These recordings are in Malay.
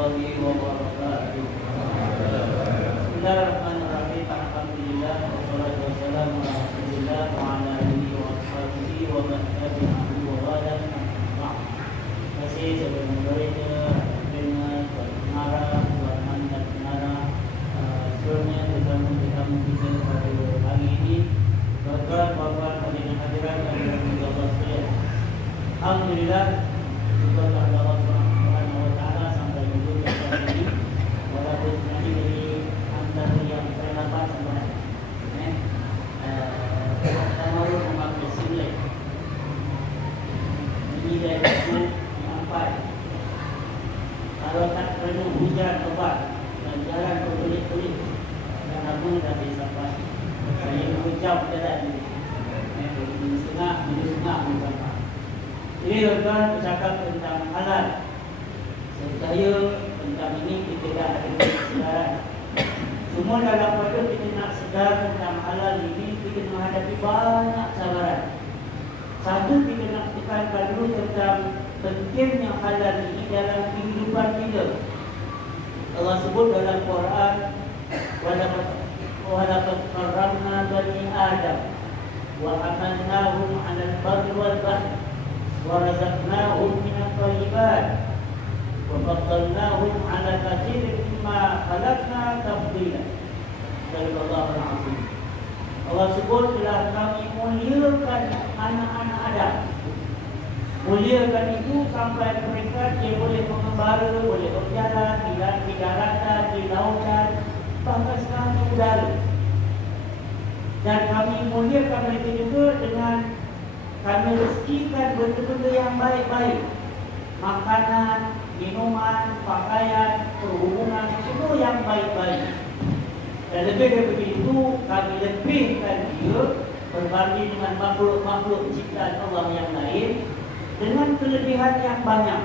warahmatullahi wabarakatuh. Bismillahirrahmanirrahim. Alhamdulillah wassalatu wassalamu ala Rasulillah wa ala alihi wa ashabihi wa man tabi'ahu wa wala. Terima kasih kepada mereka dengan pengarah, mandat pengarah, seluruhnya tetamu kita pada hari ini. Tuan-tuan, puan-puan, hadirin hadirat yang dirahmati Allah sekalian. Alhamdulillah, kita kepada Allah Subhanahu wa taala sampai duduk hari ini. Walaupun ini dari antara yang saya dapat sampai kita mahu memakai simulasi. Ini dari buku yang 4. Kalau tak perlu hujan lebat dan jalan berbelit-belit, dan aku dah bisa sampai. Saya mengucap jalan ini. Setengah sampai. Jadi tuan-tuan bercakap tentang halal. Saya tentang ini kita dah ada kesedaran. Semua dalam pada kita nak sedar tentang halal ini, kita menghadapi banyak cabaran. Satu, kita nak tekankan dulu tentang pentingnya halal ini dalam kehidupan kita. Allah sebut dalam Quran, walaqad karramna bani Adam wa hamalnahum 'alal barri wal bahri wa razaqnahum minat thayyibat wa faddalnahum 'ala katsirin mimma khalaqna tafdila. Subhanallahul azim. Allah sebut telah kami muliakan anak-anak Adam. Muliakan itu sampai mereka dia boleh mengembara, boleh berjalan di daratan, di lautan, bahkan sekarang di udara. Dan kami muliakan mereka juga dengan kami rezekikan benda-benda yang baik-baik. Makanan, minuman, pakaian, perhubungan, semua yang baik-baik. Dan lebih daripada itu, kami lebihkan dia berbanding dengan makhluk-makhluk ciptaan Allah yang lain dengan kelebihan yang banyak.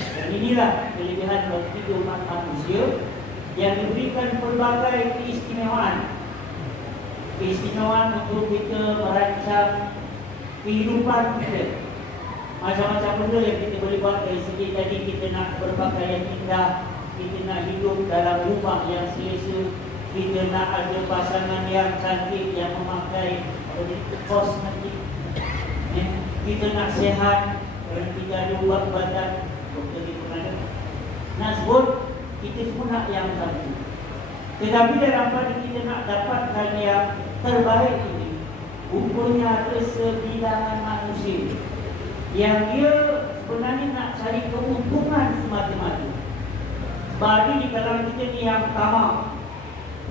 Dan inilah kelebihan bagi kita umat manusia yang diberikan pelbagai keistimewaan. Keistimewaan untuk kita merancang kehidupan kita. Macam-macam benda yang kita boleh buat dari segi tadi kita nak berpakaian indah, kita nak hidup dalam rumah yang selesa, kita nak ada pasangan yang cantik yang memakai kosmetik, kita nak sihat, kita ada ubat-ubatan, doktor kita ada. Nak sebut, kita semua nak yang satu. Tetapi dalam pada kita nak dapatkan yang terbaik ini, ukurnya ada sebilangan manusia yang dia sebenarnya nak cari keuntungan semata-mata. Bagi di kalangan kita ni yang tamak,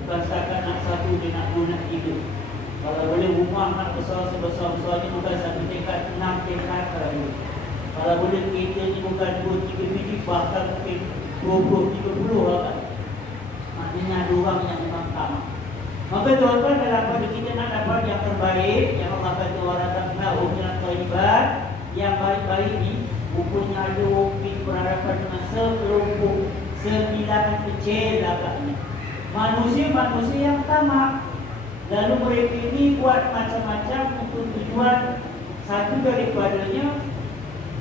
bukan setakat nak satu, dia nak dua, nak tiga. Kalau boleh rumah nak besar sebesar-besarnya bukan satu tingkat, 6 tingkat kalau. Kalau boleh kereta ni bukan 2-3 biji, bahkan mungkin 20-30 lah kan. Maknanya ada orang yang memang tamak. Maka tuan-tuan dalam pada kita nak dapat yang terbaik, yang Allah kata warazaqnahum minat thayyibat, yang baik-baik ni bukunya ada kita berhadapan dengan sekelompok sebilangan kecil agaknya manusia-manusia yang tamak. Lalu mereka ini buat macam-macam untuk tujuan satu daripadanya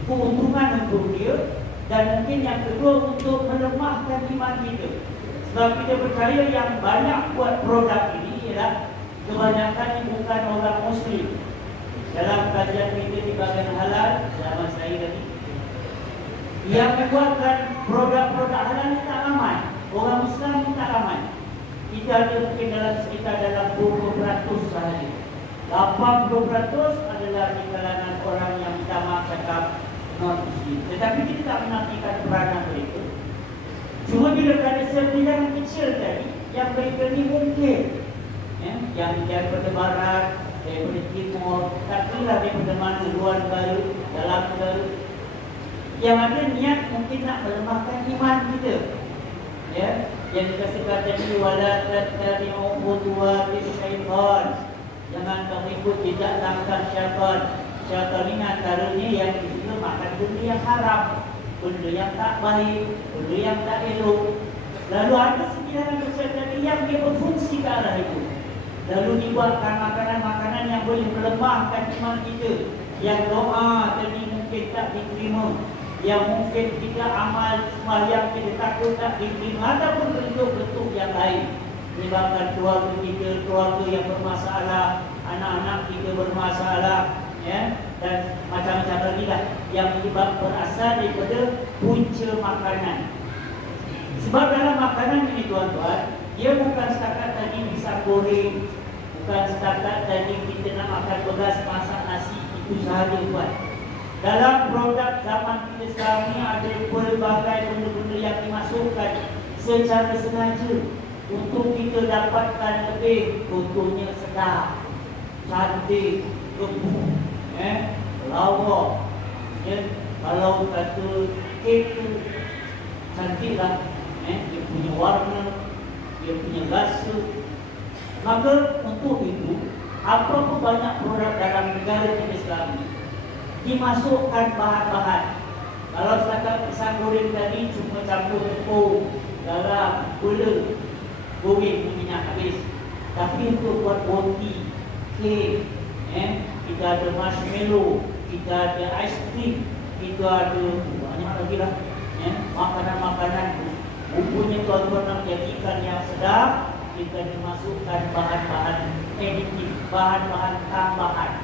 keuntungan untuk dia, dan mungkin yang kedua untuk melemahkan iman kita. Sebab kita percaya yang banyak buat produk ini ialah kebanyakan bukan orang Muslim. Dalam kajian kita di bahagian halal zaman saya tadi, yang membuatkan produk-produk halal ini tak ramai. Orang Islam ini tak ramai. Kita ada mungkin dalam 20% sahaja. 80% adalah di kalangan orang yang tamak cakap non-Muslim. Tetapi kita tak menafikan peranan mereka. Cuma bila ada sebilangan kecil tadi yang mereka ni mungkin yang daripada barat, daripada timur, tak kira daripada mana, luar negara, dalam negara, yang ada niat mungkin nak melemahkan iman kita. Yang dikasihkan tadi wala tattabi'u khutuwatis syaitan. Jangan kamu ikut jejak langkah syaitan. Syaitan ini antaranya yang disuka makan benda yang haram, benda yang tak baik, benda yang tak elok. Lalu ada sebilangan kecil tadi yang dia berfungsi ke arah itu. Lalu dibuatkan makanan-makanan yang boleh melemahkan iman kita. Yang doa tadi mungkin tak diterima. yang mungkin kita amal sembahyang kita takut tak diterima ataupun bentuk-bentuk yang lain menyebabkan keluarga yang bermasalah, anak-anak kita bermasalah, ya, dan macam-macam lagi lah yang menyebab berasal daripada punca makanan. Sebab dalam makanan ini tuan-tuan, dia bukan setakat tadi pisang goreng, bukan setakat tadi kita nak makan beras masak nasi, itu sahaja tuan. Dalam produk zaman kita sekarang ni ada pelbagai benda-benda yang dimasukkan secara sengaja untuk kita dapatkan lebih. Contohnya sedap, cantik, gemuk, lawa. Ya, kalau kata kek tu cantik lah, dia punya warna, dia punya rasa. Maka untuk itu, apa pun banyak produk dalam negara kita sekarang ni dimasukkan bahan-bahan. Kalau setakat pisang goreng tadi cuma campur tepung, garam, gula, goreng minyak habis. Tapi untuk buat roti, kek, kita ada marshmallow, kita ada ice cream, kita ada banyak lagi lah, makanan-makanan bumbunya tuan-tuan nak jadikan yang sedap, kita dimasukkan bahan-bahan aditif, bahan-bahan tambahan.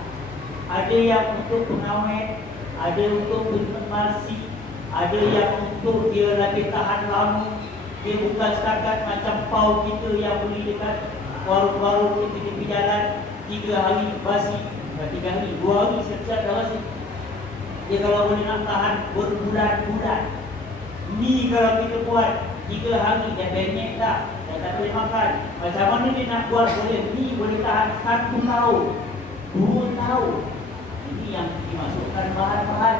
Ada yang untuk pengawet, ada untuk penyemasi, ada yang untuk dia lebih tahan lama. Dia bukan setakat macam pau kita yang beli dekat warung-warung di tepi jalan 3 hari basi, 3 hari, 2 hari setiap dah basi. Dia kalau boleh nak tahan berbulan-bulan. Ni kalau kita buat 3 hari dah benyek dah tak boleh makan. Macam mana dia nak buat boleh? Ni boleh tahan 1 tahun, 2 tahun. Ini yang dimasukkan bahan-bahan.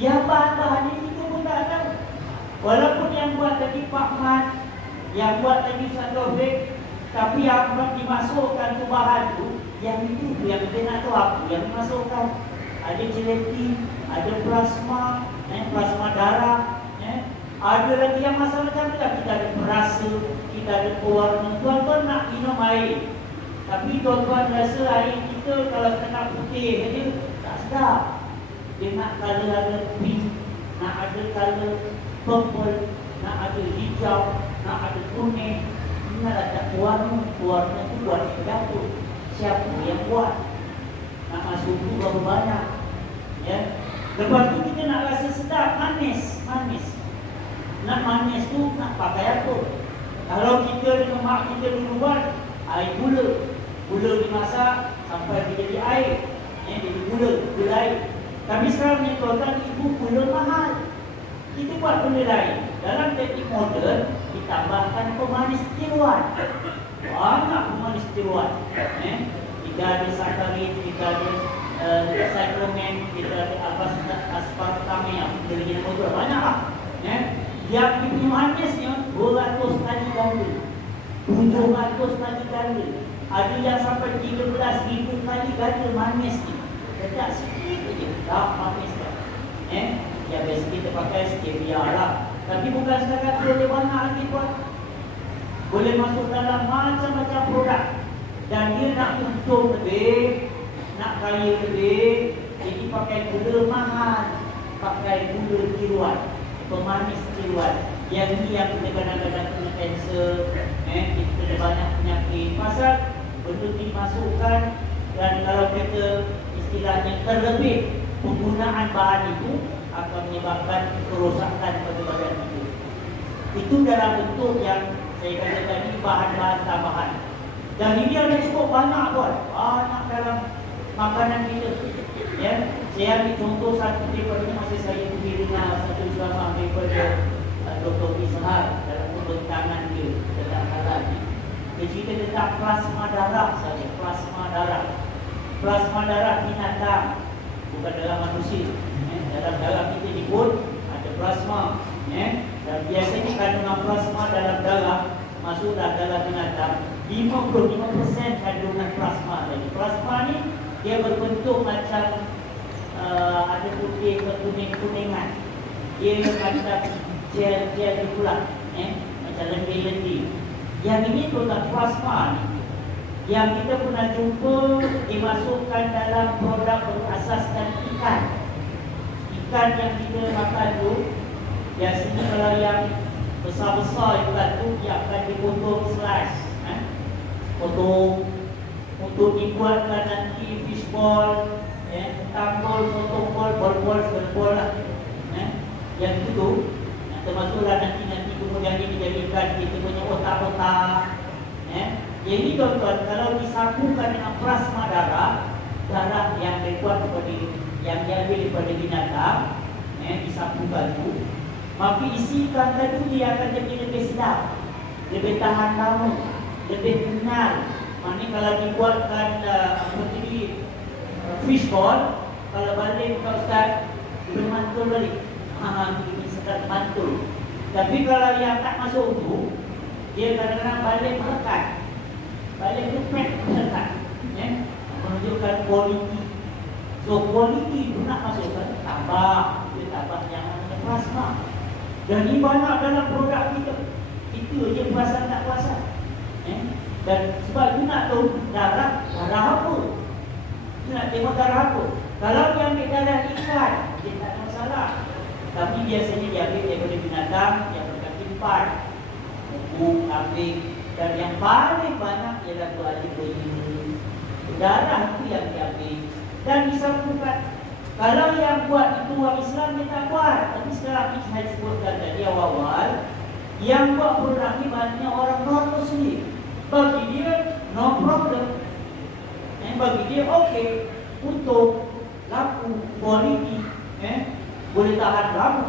Yang bahan-bahan ini kita pun tak tahu. Walaupun yang buat tadi Pak Mat, yang buat tadi Sadovik, tapi yang dimasukkan tu bahan tu, yang itu yang kita nak tahu apa yang dimasukkan. Ada gelatin, ada plasma, plasma darah, ada lagi yang macam-macam juga. Kita ada perasa, kita ada pewarna. Tuan-tuan nak minum air, tapi tuan-tuan rasa air kita kalau setengah putih saja tak sedap. Dia nak colour ada pink, nak ada colour purple, nak ada hijau, nak ada kuning. Ini nak ada pewarna. Pewarna itu buat di dapur. Siapa yang buat? Nak masuk tu berapa banyak, ya. Lepas tu kita nak rasa sedap, manis. Nak manis tu nak pakai apa? Kalau kita dengan mak kita dulu buat air gula, gula dimasak sampai dia jadi air, jadi gula air. Tapi sekarang ni tuan-tuan ibu gula mahal. Kita buat benda lain. Dalam teknik moden ditambahkan pemanis tiruan. Banyak pemanis tiruan. Kita ada sakarin, kita ada cyclamen, kita ada aspartame yang kita lagi nama tu banyak lah. Yang punya manisnya 200 kali ganda, 700 kali ganda. Ada yang sampai 13,000 kali ganda manis ni. Sedap sikit saja, dah manis dah. Yang biasa kita pakai stevia lah. Tapi bukan setakat boleh banyak lagi buat. Boleh masuk dalam macam-macam produk. Dan dia nak untung lebih, nak kaya lebih, jadi pakai gula mahal, pakai gula tiruan, pemanis tiruan. Yang ni yang kita kadang-kadang kena kanser, kita ada banyak penyakit. Pasal benda dimasukkan, dan kalau kita istilahnya terlebih penggunaan bahan itu akan menyebabkan kerosakan pada badan kita. Itu dalam bentuk yang saya kata tadi bahan-bahan tambahan. Dan ini ada cukup banyak tuan, banyak dalam makanan kita. Ya, saya ambil contoh satu daripada masa saya pergi dengar satu ceramah daripada Dr. Ishak dalam pembentangan dia tentang halal ni. Dia cerita tentang plasma darah saja, plasma darah. Plasma darah binatang, bukan darah manusia. Dalam darah kita ni pun ada plasma. Dan biasanya kandungan plasma dalam darah masuklah dalam binatang 55% kandungan plasma tadi. Plasma ni dia berbentuk macam ada putih kekuning-kuningan. Dia macam gel pula, macam lendir-lendir. Yang ini tuan plasma ni yang kita pernah jumpa dimasukkan dalam produk berasaskan ikan ikan yang kita makan tu, biasanya kalau yang besar-besar ikan tu, dia akan dipotong slice, potong untuk dibuatkan nanti fishball, tambol, sotong bol, bol-bol, sebol lah. Yang itu tu, termasuklah nanti kemudian ini dijadikan kita punya otak-otak. Jadi tuan-tuan, kalau disambungkan dengan plasma darah yang dibuat daripada yang diambil daripada binatang, disambungkan tu, maka isi ikan tadi dia akan jadi lebih sedap, lebih tahan lama, lebih kenal. Maknanya kalau dibuatkan seperti fishball, kalau balik ke Ustaz, dia mantul balik. Ini sedap mantul. Tapi kalau yang tak masuk tu, dia kadang-kadang balik melekat. Balik kepek melekat. Menunjukkan kualiti. So kualiti itu nak masukkan tambah. Dia tambah yang namanya plasma. Dan ini banyak dalam produk kita. Itu je puasan tak puasan. Dan sebab dia nak tahu darah apa. Dia nak tengok darah apa. Kalau dia ambil darah ikan, dia tak ada masalah. Tapi biasanya dia ambil daripada binatang yang berkaki 4, kuku, kambing. Dan yang paling banyak ialah kuali bayi. Darah itu yang diambil dan disambungkan. Kalau yang buat itu orang Islam, dia tak buat. Tapi sekarang ini saya sebutkan tadi awal-awal, yang buat produk ini banyak orang non-Muslim. Bagi dia no problem, bagi dia okey, untuk laku, kualiti, boleh tahan lama.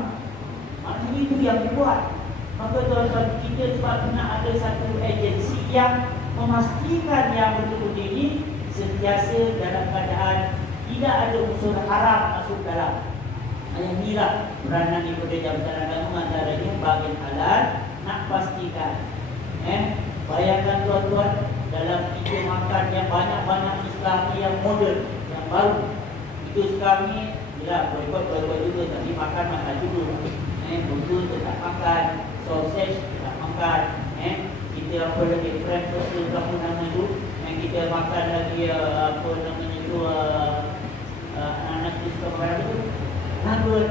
Maknanya itu yang dibuat. Maka tuan-tuan, kita sebab nak ada satu agensi yang memastikan yang betul-betul ini sentiasa dalam keadaan tidak ada unsur haram masuk dalam. Yang inilah peranan daripada Jabatan Agama, antaranya bahagian halal nak pastikan. Bayangkan tuan-tuan, dalam kita makan yang banyak-banyak Islam yang moden, yang baru. Itu sekarang ni, yelah, boleh-boleh juga, tapi makan dulu. Betul tak makan, sausage tak makan. Kita apa lagi, French toast apa nama tu, yang kita makan lagi apa namanya tu, anak tu suka makan apa tu, nugget,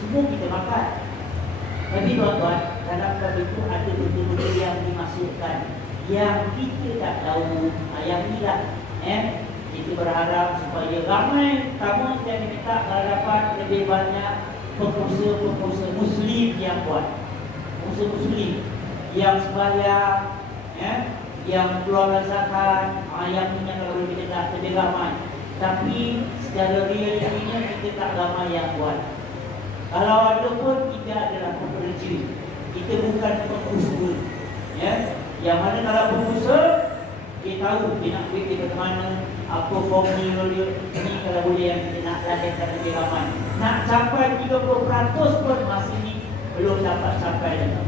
semua kita makan. Tapi tuan-tuan, dalam bab itu ada betul-betul yang dimasukkan yang kita tak tahu. Yang inilah kita berharap supaya ramai tamu yang minta kalau dapat lebih banyak pengusaha-pengusaha Muslim yang buat, pengusaha Muslim yang sembahyang, yang keluar zakat, yang punya kalau kita tak lebih ramai. Tapi secara realitinya kita tak ramai yang buat. Kalau ada pun kita adalah pekerja, kita bukan pengusaha. Yang mana kalau pengusaha, dia tahu dia nak duit dia ke mana, apa formula dia. Ini kalau boleh yang kita nak ladaikan lebih ramai. Nak capai 30% pun masih ni belum dapat capai lagi.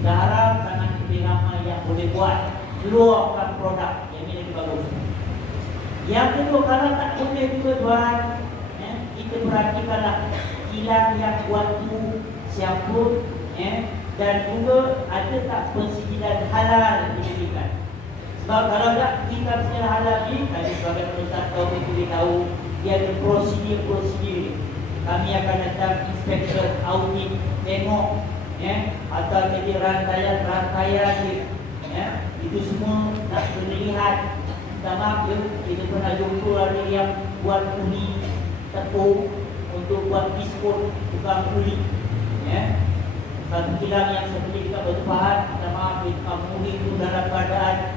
Kita harap sangat lebih ramai yang boleh buat, keluarkan produk yang ini lebih bagus. Yang kedua, kalau tak boleh tuan-tuan, kita perhatikanlah kilang yang buat tu siapa, dan juga ada tak pensidilan halal diberikan. Sebab kalau tak kita secara halal ni, tadi sebagai Ustaz Taufik tahu, dia ada prosedur. Kami akan datang inspection, audit, tengok, atau jadi rantaian dia, itu semua nak terlihat. Minta maaf ya, kita pernah jumpa ada yang buat uli tepung untuk buat biskut tukang uli. Satu kilang yang seperti kita bertuahan, minta maaf, tukang uli itu dalam keadaan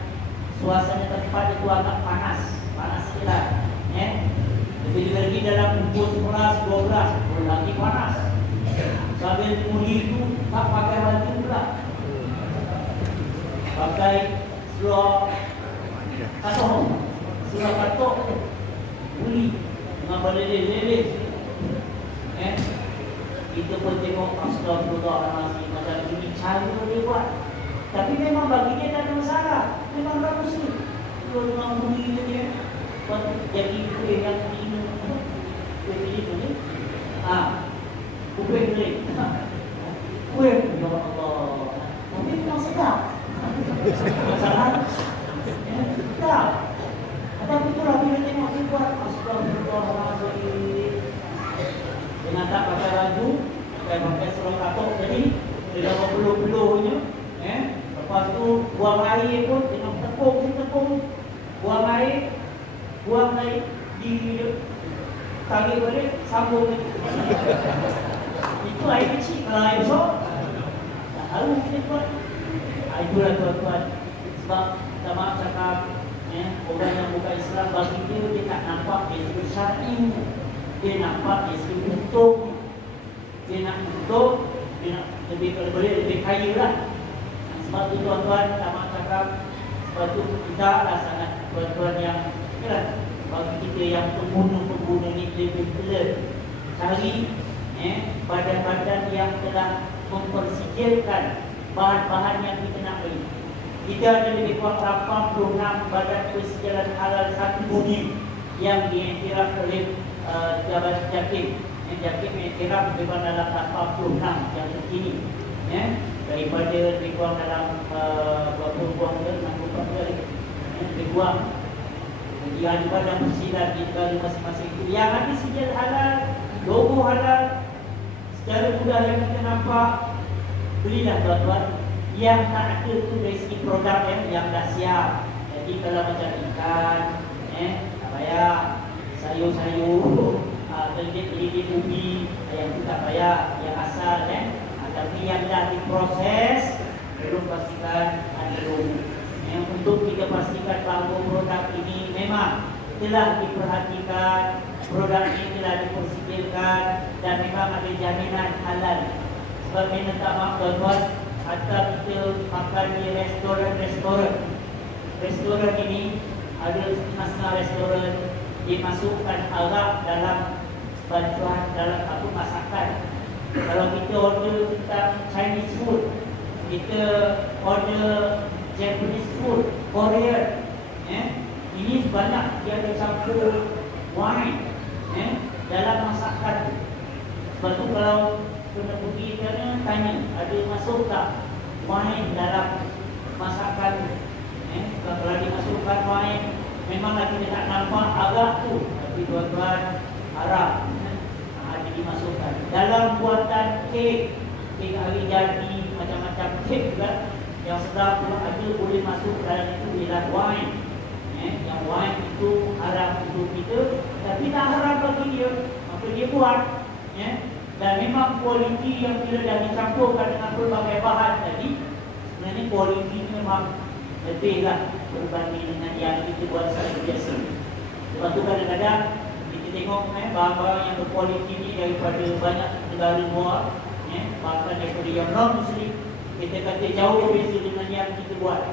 suasana tempat itu agak panas sikitlah. Lebih lagi dalam pukul 11, 12 lagi panas. Sambil uli itu tak pakai baju pula, pakai seluar katok uli dengan berleles-leles. Kita pun tengok astagfirullahaladzim, macam ini cara dia buat. Tapi memang bagi dia tak ada masalah, memang bagus ni. Kalau dengan uli dia jadi kuih yang ini, kuih ini ni, kuih ni, kuih ya Allah. Tapi memang sedap. Masalah tak. Tapi itulah bila tengok dia buat astagfirullahaladzim. baju, pakai serong katok tadi, dia berpeluh-peluhnya, lepas tu buang air pun dengan tepung, buang air di tarik balik, sambung itu air kecil, kalau air besar tak tahu kita buat. Itulah tuan-tuan, sebab sama cakap orang yang bukan Islam, bagi dia tak nampak dari segi syar'i, dia nampak dari segi untung, dia nak untung, dia nak lebih kaya lah. Sebab tu tuan-tuan, sama cakap, sebab tu kita lah sangat tuan-tuan yang bagi kita yang pembunuh ni lebih alert, cari badan-badan yang telah mempersijilkan bahan-bahan yang kita nak beli. Kita ada lebih kurang 86 badan persijilan halal satu bumi yang diiktiraf oleh Jabatan JAKIM. JAKIM mengiktiraf lebih kurang dalam 86 yang terkini, daripada lebih kurang dalam berapa buang ke 64 kali lebih kurang. Kemudian badan persijilan di negara masing-masing itu yang ada sijil halal, logo halal, secara mudah yang kita nampak, belilah tuan-tuan. Yang tak ada tu dari segi produk yang dah siap. Jadi kalau macam ikan, tak payah. Sayur-sayur, telur ubi, yang tu tak payah, yang asal tapi yang dah diproses, perlu pastikan ada logo. Untuk kita pastikan bahawa produk ini memang telah diperhatikan, produk ini telah dipersijilkan dan memang ada jaminan halal. Sebab minta maaf tuan-tuan, atau kita makan di restoran ini, ada setengah restoran dimasukkan arak dalam bantuan, dalam masakan. Kalau kita order tentang Chinese food, kita order Japanese food, Korean, ini banyak dia ada campur wine dalam masakan. Sebab tu kalau kena pergi sana, tanya ada masuk tak wine dalam masakan. Kalau dimasukkan wine, memanglah kita tak nampak arak tu, tapi tuan-tuan, arak ada dimasukkan dalam buatan kek hari jadi, macam-macam kek juga yang sedap tu ada boleh masuk dalam itu ialah wine. Yang wine itu haram untuk kita, tapi tak haram bagi dia, maka dia buat. Dan memang kualiti yang bila dah dicampurkan dengan berbagai bahan tadi, sebenarnya kualiti memang lebih lah berbanding dengan yang kita buat secara biasa. Sebab tu kadang-kadang kita tengok bahan-bahan yang berkualiti ni daripada banyak negara luar, bahkan daripada yang non-Muslim, kita kata jauh berbeza dengan yang kita buat.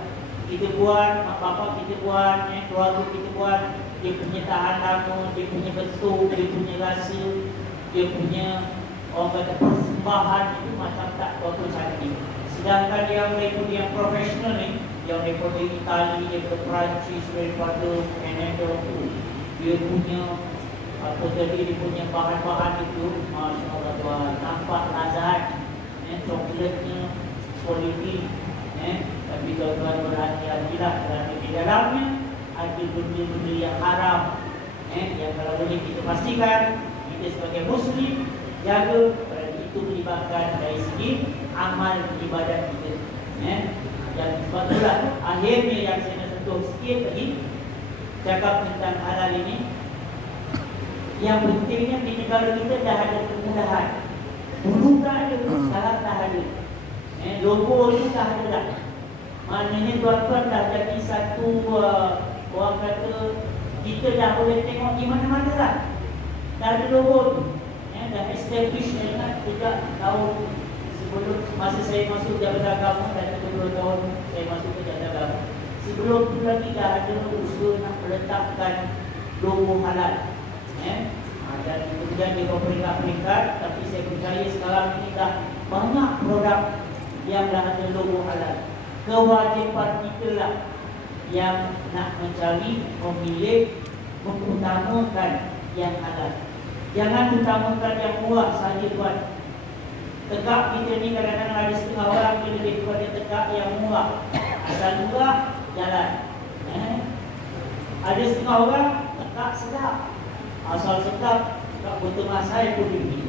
Kita buat, mak bapak kita buat, keluarga kita buat, dia punya tahan lama, dia punya bentuk, dia punya rasa, dia punya orang kata persembahan itu macam tak berapa cantik. Sedangkan yang profesional ni, yang daripada Itali, daripada Perancis, daripada Canada tu, dia punya apa tadi, dia punya bahan-bahan itu, Masya Allah tuan, nampak lazat, coklatnya, kualiti, tapi tuan-tuan berhati-hatilah kerana di dalamnya ada benda-benda yang haram, yang kalau boleh kita pastikan kita sebagai Muslim jaga kerana itu melibatkan dari segi amal ibadat kita. Dan sebab itulah akhirnya yang saya nak sentuh sikit lagi cakap tentang halal ini. Yang pentingnya di negara kita dah ada kemudahan. Dulu tak ada, sekarang dah ada. Logo itu dah ada dah. Maknanya tuan-tuan dah jadi satu orang kata kita dah boleh tengok di mana-mana lah. Dah ada logo tu. Dah establish sejak tahun sebelum masa saya masuk Jabatan Agama, dan 2 tahun saya masuk ke Jabatan Agama. Sebelum tu lagi dah ada usaha nak meletakkan logo halal. Dan kemudian dia berperingkat-peringkat, tapi saya percaya sekarang ini dah banyak produk yang dah ada logo halal. Kewajipan kita lah yang nak mencari, memilih, mengutamakan yang halal. Jangan utamakan yang murah saja tuan. Tegak kita ni kadang-kadang ada setengah orang dia lebih kepada tegak yang murah. Asal murah, jalan. Ada setengah orang tegak sedap. Asal sedap, tak bertengah saya pun tinggi.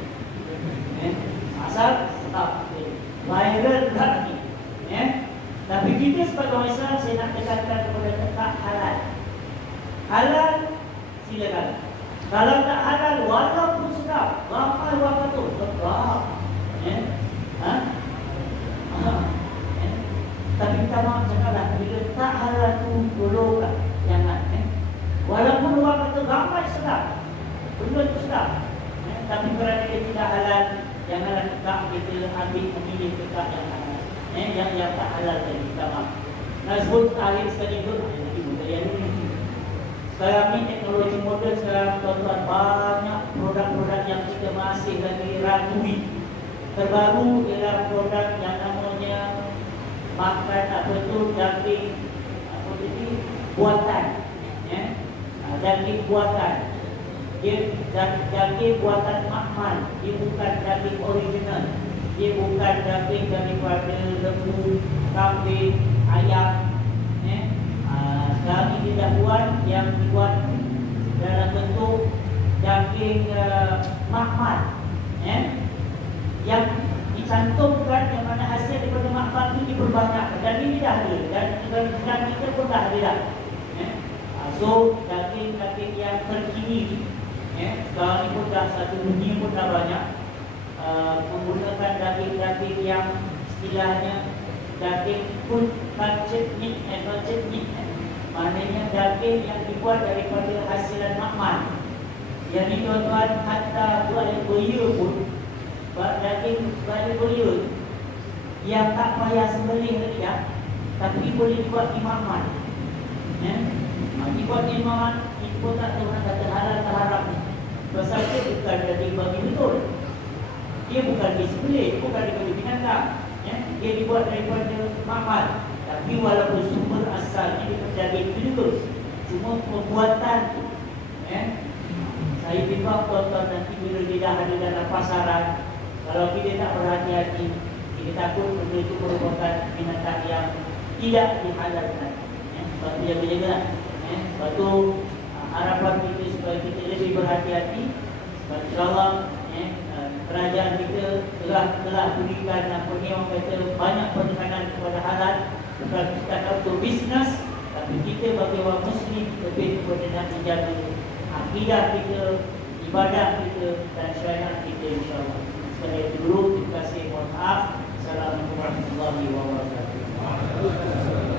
Asal stop. Viral pula nanti. Tapi kita sebagai orang Islam, saya nak tekankan kepada tetap halal. Halal, silakan. Kalau tak halal, walaupun sedap, ramai orang kata, sedap. Tapi kita maaf cakaplah, bila tak halal tu, tolonglah. Jangan. Walaupun orang kata ramai sedap, benda tu sedap. Tapi kerana dia tidak halal, janganlah kita ambil memilih tetap yang halal. Yang tak halal tadi, kita maaf. Nak sebut akhir sekali tu, sekarang ni teknologi moden sekarang, tuan-tuan, banyak produk-produk yang kita masih lagi ragui. Terbaru ialah produk yang namanya makan apa tu, daging apa tadi, buatan. Daging buatan. Dia daging buatan mahal. Dia bukan daging original. Dia bukan daging daripada lembu, kambing, ayam. Sekarang ini dah buat yang dibuat dalam bentuk daging mahal. Yang dicantumkan yang mana hasil daripada mahal itu diperbanyakkan. Dan ini dah ada. Dan kita pun dah ada dah. So, daging-daging yang terkini sekarang ini pun dah satu dunia pun dah banyak menggunakan daging-daging yang istilahnya daging food cultured meat maknanya daging yang dibuat daripada hasilan makmal. Jadi tuan-tuan, hatta buat boya pun, buat daging buat boya yang tak payah sembelih lagi ya, tapi boleh dibuat di makmal. Dibuat di makmal, kita pun tak tahu nak kata halal atau haram. Pasal dia bukan daging babi betul. Dia bukan disembelih, bukan daripada binatang. Dia dibuat daripada makmal. Tapi walaupun sumber asalnya daripada itu juga, cuma pembuatan tu, saya bimbang tuan-tuan nanti bila dia dah ada dalam pasaran, kalau kita tak berhati-hati, kita takut benda itu merupakan binatang yang tidak dihalalkan. Sebab itu jaga-jaga. Sebab itu harapan kita supaya kita lebih berhati-hati. Sebab insyaAllah kerajaan kita telah berikan apa ni orang kata banyak penekanan kepada halal. Bukan kita untuk bisnes, tapi kita bagi orang Muslim lebih kepada nak menjaga akidah kita, ibadah kita dan syariat kita insyaAllah. Sekali itu dulu, terima kasih, mohon maaf. Assalamualaikum warahmatullahi wabarakatuh.